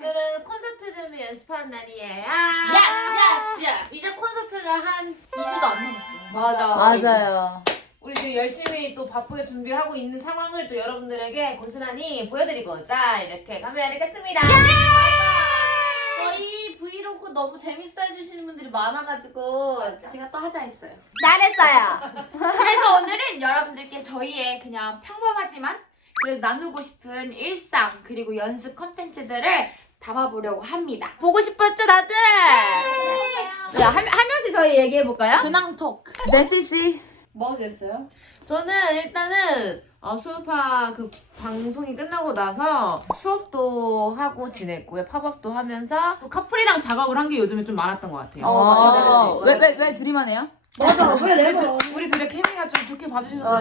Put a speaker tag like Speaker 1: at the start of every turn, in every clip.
Speaker 1: 오늘은 콘서트 준비 연습하는 날이에요.
Speaker 2: 예스!
Speaker 1: 이제 콘서트가 한 2주도 안 남았어요.
Speaker 3: 맞아요.
Speaker 1: 우리 지금 열심히 또 바쁘게 준비를 하고 있는 상황을 또 여러분들에게 고스란히 보여드리고자 이렇게 카메라를 켰습니다.
Speaker 2: 저희 브이로그 너무 재밌어 해주시는 분들이 많아가지고 제가 또 하자 했어요.
Speaker 3: 잘했어요.
Speaker 2: 그래서 오늘은 여러분들께 저희의 그냥 평범하지만 그래도 나누고 싶은 일상 그리고 연습 컨텐츠들을 담아보려고 합니다.
Speaker 3: 보고 싶었죠, 다들? 자, 한 명씩 저희 얘기해볼까요?
Speaker 2: 근황 톡.
Speaker 3: 네시씨.
Speaker 2: 뭐 하셨어요?
Speaker 1: 저는 일단은 수업파 그 방송이 끝나고 나서 수업도 하고 지냈고요. 팝업도 하면서 또 커플이랑 작업을 한 게 요즘에 좀 많았던 것 같아요.
Speaker 3: 맞아요. 왜 둘이만 해요?
Speaker 2: 맞아, 왜 레버?
Speaker 1: 우리 둘의 케미가 좀 좋게 봐주셔서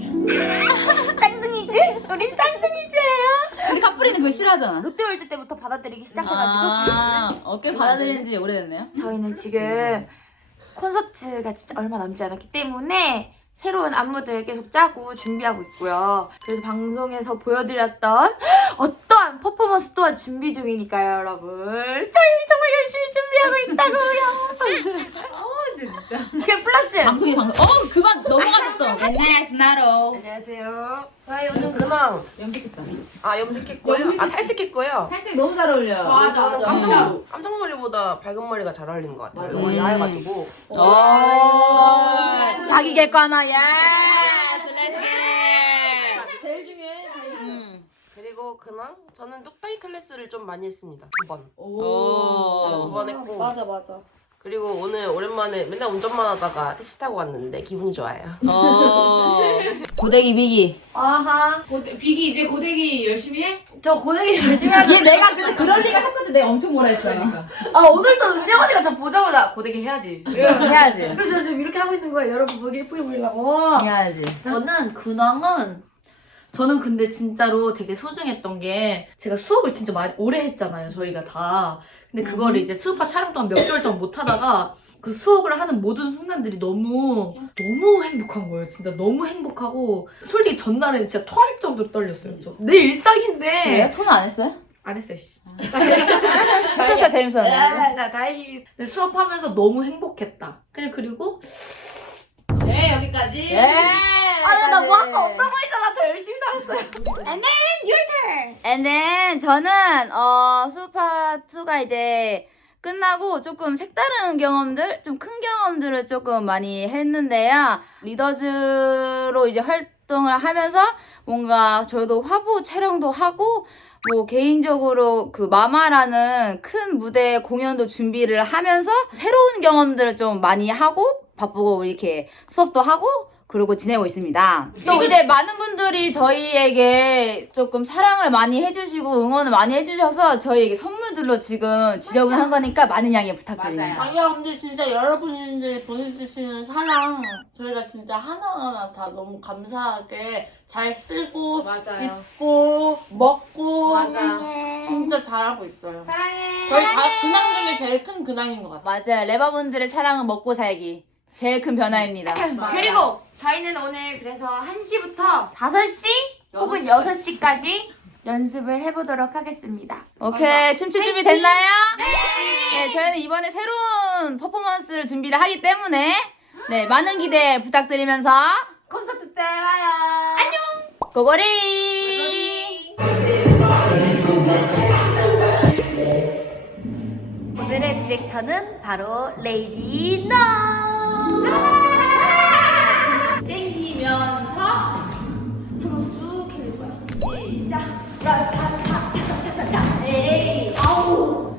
Speaker 3: 쌍둥이지? 우린 쌍둥이지예요. 근데 카프리는 그거 싫어하잖아.
Speaker 2: 롯데월드 때부터 받아들이기
Speaker 3: 꽤 받아들인 지 오래됐네요.
Speaker 2: 저희는 지금 콘서트가 진짜 얼마 남지 않았기 때문에 새로운 안무들 계속 짜고 준비하고 있고요. 그래서 방송에서 보여드렸던 어떠한 퍼포먼스 또한 준비 중이니까요, 여러분. 저희 정말 열심히 준비하고 있다고요.
Speaker 1: 진짜.
Speaker 2: 그 플러스
Speaker 3: 방송이 그만 넘어가셨죠? 네, 나로.
Speaker 4: 안녕하세요. 아 요즘 근황
Speaker 1: 염색했다.
Speaker 4: 염색했고요. 탈색했고요.
Speaker 1: 탈색 너무 잘 어울려요.
Speaker 4: 저는
Speaker 3: 진짜.
Speaker 4: 깜짝 머리보다 밝은 머리가 잘 어울리는 것 같아요.
Speaker 3: 맞아.
Speaker 4: 이거 야해가지고.
Speaker 2: 자기 객관 하나
Speaker 1: 제일 중요해.
Speaker 4: 그리고 근황 저는 뚝딱이 클래스를 좀 많이 했습니다. 2번.
Speaker 3: 오.
Speaker 4: 2번 했고.
Speaker 2: 맞아.
Speaker 4: 그리고 오늘 오랜만에 맨날 운전만 하다가 택시 타고 왔는데 기분이 좋아요.
Speaker 3: 고데기 비기.
Speaker 2: 아하.
Speaker 1: 비기 이제 고데기 열심히 해?
Speaker 2: 저 고데기 열심히 하고.
Speaker 3: 얘 내가 근데 그럴 리가 샀거든. 내가 엄청 뭐라 했잖아.
Speaker 2: 오늘도 은정 언니가 저 보자마자 고데기 해야지.
Speaker 3: 해야지.
Speaker 2: 그래서 저 지금 이렇게 하고 있는 거예요. 여러분 보기 예쁘게 보이려고.
Speaker 3: 해야지.
Speaker 2: 저는 근황은 저는 근데 진짜로 되게 소중했던 게 제가 수업을 진짜 많이 오래 했잖아요. 저희가 다. 근데 그거를 이제 수업파 촬영 동안 몇 개월 동안 못 하다가 그 수업을 하는 모든 순간들이 너무 행복한 거예요. 진짜 너무 행복하고 솔직히 전날에는 진짜 토할 정도로 떨렸어요. 내 일상인데
Speaker 3: 왜요? 톤 안 했어요?
Speaker 2: 안 했어요. 씨.
Speaker 3: 했었어요. 재밌었는데.
Speaker 2: 나 다행히 수업하면서 너무 행복했다. 그리고
Speaker 1: 네, 여기까지.
Speaker 2: 나 뭐 한 거 없어 보이잖아. 저 열심히 살았어요.
Speaker 3: And then 저는 수파 2가 이제 끝나고 조금 색다른 경험들, 좀 큰 경험들을 조금 많이 했는데요. 리더즈로 이제 활동을 하면서 뭔가 저도 화보 촬영도 하고 뭐 개인적으로 그 마마라는 큰 무대 공연도 준비를 하면서 새로운 경험들을 좀 많이 하고 바쁘고 이렇게 수업도 하고 그러고 지내고 있습니다. 또 이제 많은 분들이 저희에게 조금 사랑을 많이 해주시고 응원을 많이 해주셔서 저희에게 선물들로 지금 지저분한 거니까 많은 양해 부탁드립니다.
Speaker 1: 맞아요.
Speaker 2: 아니야, 근데 진짜 여러분들이 보내주시는 사랑 저희가 진짜 하나하나 다 너무 감사하게 잘 쓰고
Speaker 1: 맞아요.
Speaker 2: 입고 먹고
Speaker 1: 맞아.
Speaker 2: 진짜 잘하고 있어요.
Speaker 1: 사랑해.
Speaker 2: 저희 근황 중에 제일 큰 근황인 것 같아요.
Speaker 3: 맞아요. 레버분들의 사랑은 먹고 살기. 제일 큰 변화입니다.
Speaker 2: 그리고 저희는 오늘 그래서 1시부터 5시 혹은 6시까지 연습을 해보도록 하겠습니다.
Speaker 3: 오케이. 춤출 준비 됐나요? 네, 저희는 이번에 새로운 퍼포먼스를 준비를 하기 때문에 네, 많은 기대 부탁드리면서
Speaker 2: 콘서트 때 봐요. 안녕.
Speaker 3: 고고리!
Speaker 2: 오늘의 디렉터는 바로 레이디 노. 쨍기면서 한번 쑥 해줄 거야. 시작. 라차차차차차차. 에이. 아우.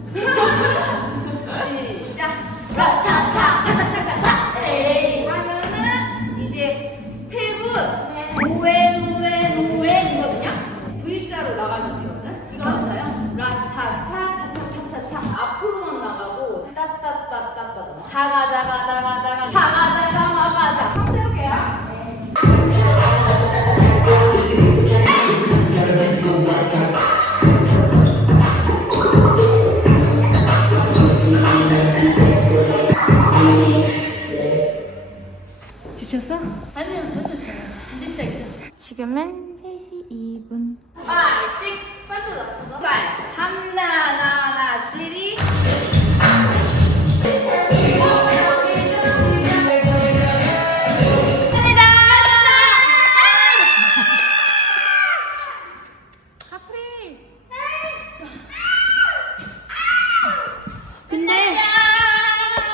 Speaker 2: 시작. 라차차차차차차. 에이. 하면은 이제 스텝은 노웬이거든요. V자로 나가면 되거든. 이거 하면서요. 라차차차차차차. 앞으로만 나가고 따따따따따. 다가다가다가다가. 한번 해볼게요.
Speaker 1: 지쳤어?
Speaker 2: 아니요, 전혀 싫어요. 이제 시작이죠. 지금은 3시 2분. 5, 6, 7, 8 맞춰서 5, 하나,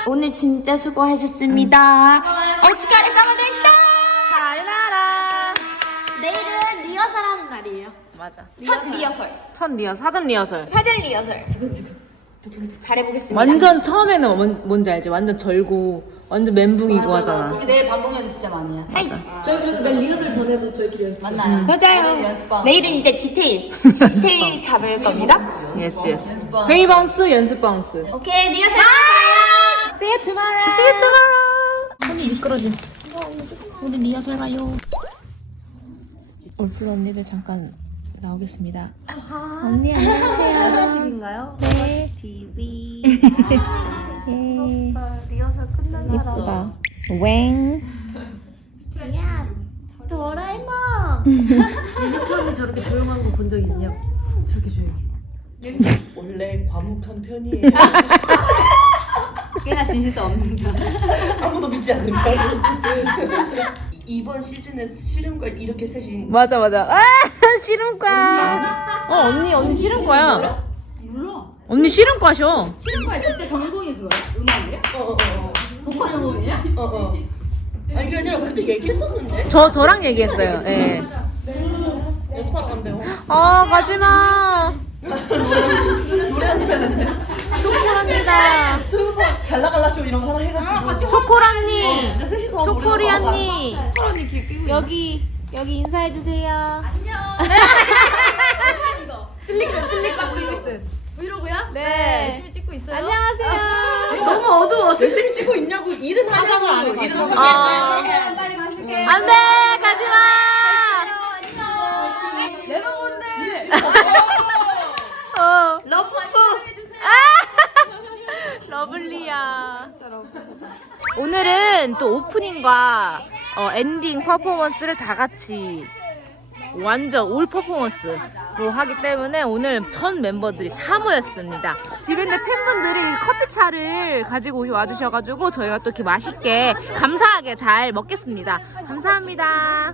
Speaker 3: 오늘 진짜 수고하셨습니다. 오츠카레 사마데시타.
Speaker 1: 사요나라.
Speaker 2: 내일은 리허설하는 날이에요.
Speaker 1: 맞아.
Speaker 3: 첫 리허설.
Speaker 1: 첫 리허설, 사전 리허설.
Speaker 3: 사전 리허설. 잘해보겠습니다.
Speaker 1: 완전 처음에는 뭔지 알지? 완전 절고, 완전 멘붕이고 하잖아.
Speaker 3: 우리 내일 반복 연습 진짜 많이 해. 하이.
Speaker 2: 저희 그래서 내일 리허설 전에도 저희끼리 연습.
Speaker 3: 맞나요?
Speaker 2: 내일
Speaker 3: 맞아요.
Speaker 2: 연습방.
Speaker 3: 내일은 이제 디테일 잡을 겁니다.
Speaker 1: 예스, 예스. 베이 바운스, 연습 바운스.
Speaker 3: 오케이, 리허설. See you tomorrow.
Speaker 1: See you tomorrow.
Speaker 2: 손이 미끄러짐. 우리 리허설 가요.
Speaker 1: 울프 언니들 잠깐 나오겠습니다.
Speaker 3: 언니 안녕하세요.
Speaker 2: TV인가요?
Speaker 3: 네.
Speaker 2: TV.
Speaker 3: 예.
Speaker 2: 리허설 끝나고.
Speaker 1: 예쁘다. 웽.
Speaker 2: 도라에몽. 유니크롬이 저렇게 조용한 거 본 적 있냐? 저렇게 조용해.
Speaker 4: 원래 과묵한 편이에요.
Speaker 3: 꽤나 진실성 없는다.
Speaker 4: 아무도 믿지 않는 거. 이번 시즌에 씨름과 이렇게 셋이
Speaker 1: 맞아. 아, 씨름과. 언니 씨름과야.
Speaker 3: 몰라.
Speaker 1: 언니 씨름과셔.
Speaker 3: 실과에 진짜 전공이 그거야? 음악이야? 보컬 전공이야?
Speaker 4: 아니 그게 아니라 그때 얘기했었는데
Speaker 1: 저랑 얘기했어요. 예.
Speaker 4: 연습하러 간대요.
Speaker 1: 아, 가지마.
Speaker 4: 노래 연습해야 된대.
Speaker 1: 초콜합니다.
Speaker 4: 스우버 갈라갈라쇼 이런 거 하나 해가지고
Speaker 1: 초콜언니.
Speaker 4: 근데 셋이서
Speaker 1: 초콜이
Speaker 4: 노래방
Speaker 1: 언니. 여기 인사해 주세요.
Speaker 2: 브이로그야?
Speaker 1: 네.
Speaker 2: 열심히 찍고 있어요.
Speaker 1: 안녕하세요.
Speaker 2: 너무 어두워.
Speaker 4: 열심히 찍고 있냐고 일은 하냐고 일은 하냐고
Speaker 1: 아.
Speaker 2: 빨리 가실게요.
Speaker 1: 안돼, 가지마.
Speaker 2: 러프프.
Speaker 1: 러블리야. 오늘은 또 오프닝과 엔딩 퍼포먼스를 다 같이 완전 올 퍼포먼스로 하기 때문에 오늘 전 멤버들이 다 모였습니다. 디밴드 팬분들이 커피차를 가지고 와주셔가지고 저희가 또 이렇게 맛있게 감사하게 잘 먹겠습니다. 감사합니다.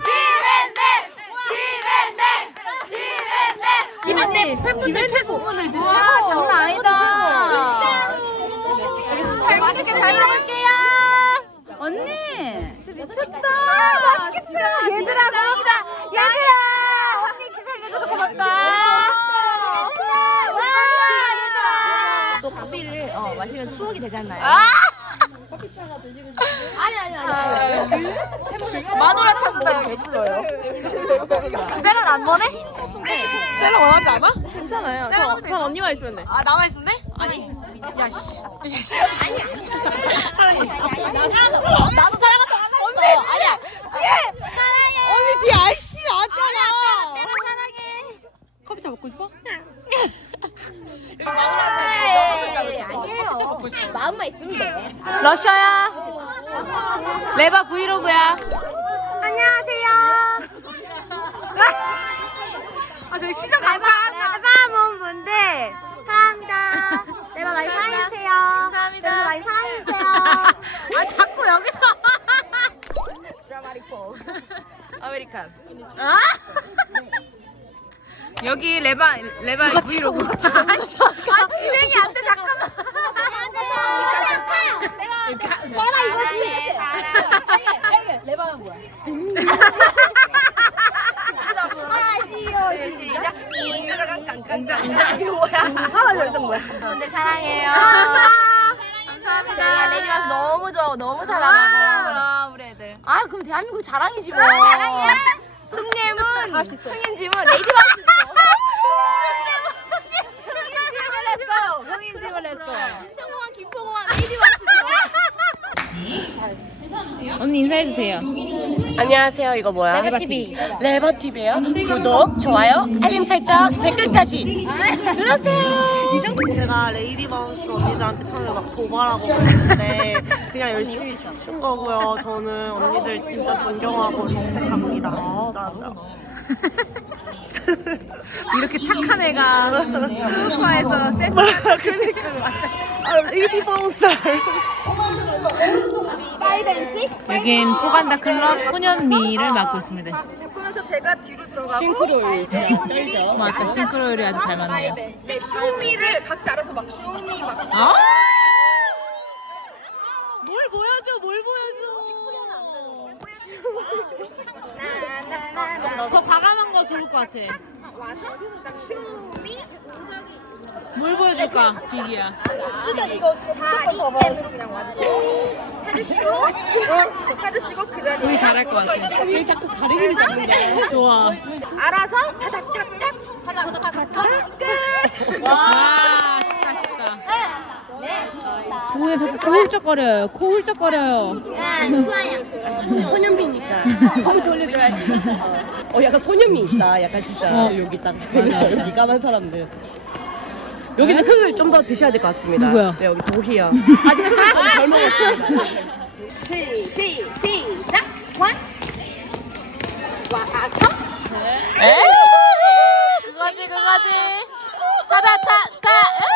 Speaker 1: 디밴드 팬분들 팬분들이 진짜 최고. 장난 아니다. 잘 맛있게 잘 먹을게요.
Speaker 3: 언니.
Speaker 1: 미쳤다. 맛있겠어. 얘들아 고맙다. 얘들아 언니 기살려줘서 고맙다.
Speaker 3: 또 커피를 마시면 추억이 되잖아요.
Speaker 1: 커피차가 드시고 싶어요? 아니. 마누라 찾는다 여기 불러요. 셀은 안 원해? 셀은 원하지 않아? 괜찮아요. 전 언니만 있으면 돼. 아 나만 있으면 돼? 아니. 야씨. 아니야. 사랑해. 나도 사랑한다. 언니 아니야. 뒤에. 사랑해. 언니 뒤에 아이씨 왔잖아. 셀은 사랑해. 커피차 먹고 싶어?
Speaker 3: 아니에요. 마음만 있으면 돼.
Speaker 1: 러시아야. 레바 브이로그야.
Speaker 3: 안녕하세요.
Speaker 1: 아 저기 시선 감사합니다.
Speaker 3: 사랑하는 분들 사랑합니다. 내가 많이 사랑해주세요.
Speaker 1: 감사합니다.
Speaker 3: 여러분 많이 사랑해주세요.
Speaker 1: 아 자꾸 여기서. 아메리칸. 아? 여기 레바 브이로그. 아 진행이 안 돼 잠깐만.
Speaker 3: 내가 이거지.
Speaker 2: 레바는 뭐야?
Speaker 3: 여러분들 사랑해요.
Speaker 1: 감사합니다.
Speaker 3: 저희가 레디마스 너무 좋아하고 너무 사랑하고.
Speaker 1: 그럼 우리 애들.
Speaker 3: 아 그럼 대한민국 자랑이지 뭐. 자랑이야? 승님은 승인님은 레디마스지 뭐.
Speaker 1: 성인집을 렛츠고.
Speaker 3: 인천공항 김포공항 레디마스지
Speaker 1: 언니 인사해주세요.
Speaker 4: 안녕하세요. 이거 뭐야?
Speaker 1: 레바TV.
Speaker 4: 레바TV예요. 구독, 좋아요, 알림 설정, 댓글까지 눌러주세요. 제가 레이디 바운스 언니들한테 처음에 막 도발하고 그랬는데 그냥 열심히 춤춘 거고요. 저는 언니들 진짜 존경하고 리스펙합니다. 진짜로.
Speaker 1: 이렇게 착한 애가 수우파에서 세트.
Speaker 4: 아, 레이디 바운스.
Speaker 1: 여긴 포간다 클럽 소년미를 맡고 있습니다.
Speaker 3: 그러면서 제가 뒤로 들어가고
Speaker 1: 싱크로율. 맞아, 싱크로율이 아주 잘 맞네요.
Speaker 3: 쇼미를 각자 알아서 막 쇼미 막
Speaker 1: 아? 것 같아.
Speaker 3: 와서 그다음 슈미
Speaker 1: 뭘 보여줄까, 비기야?
Speaker 3: 일단 이거 다리 펜으로 그냥 와주세요. 헤드 쉬고 헤드 쉬고 그 자리에
Speaker 1: 되게 잘할 것 같아.
Speaker 4: 왜 자꾸 가리기를 잡는 거야?
Speaker 1: 좋아.
Speaker 3: 알아서 타닥타닥 끝.
Speaker 1: 와, 쉽다, 쉽다. 동훈이 자꾸 코 훌쩍거려요. 코 훌쩍거려요.
Speaker 3: 좋아요.
Speaker 4: 소년비니까 너무 돌려줘야지. 약간 소년미 있다. 약간 진짜 여기 딱 여기 까만 사람들. 여기는 흙을 좀 더 드셔야 될 것 같습니다.
Speaker 1: 누구야?
Speaker 4: 네, 여기 도희야. 아직 흙을 좀 덜 먹었습니다.
Speaker 3: 시작. 원 와서
Speaker 1: 그거지. 타다타타.